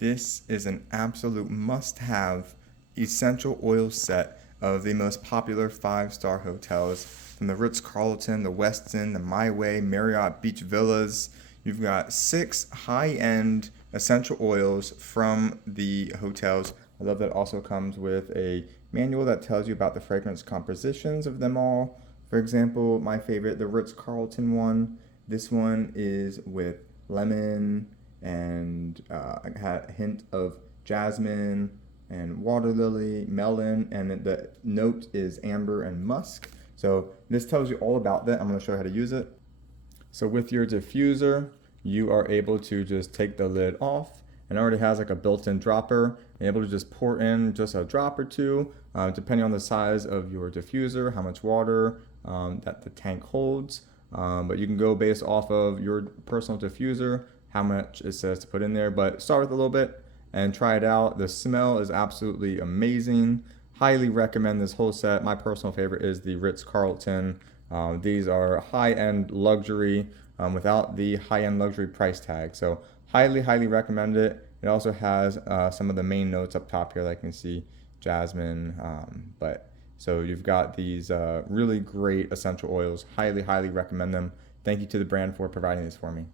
This is an absolute must-have essential oil set of the most popular five-star hotels from the Ritz Carlton, the Westin, the My Way, Marriott Beach Villas. You've got 6 high-end essential oils from the hotels. I love that it also comes with a manual that tells you about the fragrance compositions of them all. For example, my favorite, the Ritz Carlton one. This one is with lemon and had a hint of jasmine and water lily, melon, and the note is amber and musk. So this tells you all about that. I'm going to show you how to use it. So with your diffuser, you are able to just take the lid off, and it already has like a built-in dropper. You're able to just pour in just a drop or two, depending on the size of your diffuser, how much water that the tank holds. But you can go based off of your personal diffuser, how much it says to put in there. But start with a little bit and try it out. The smell is absolutely amazing. Highly recommend this whole set. My personal favorite is the Ritz Carlton. These are high-end luxury without the high-end luxury price tag. So highly recommend it. It also has some of the main notes up top here, like you can see jasmine. So you've got these really great essential oils. Highly recommend them. Thank you to the brand for providing this for me.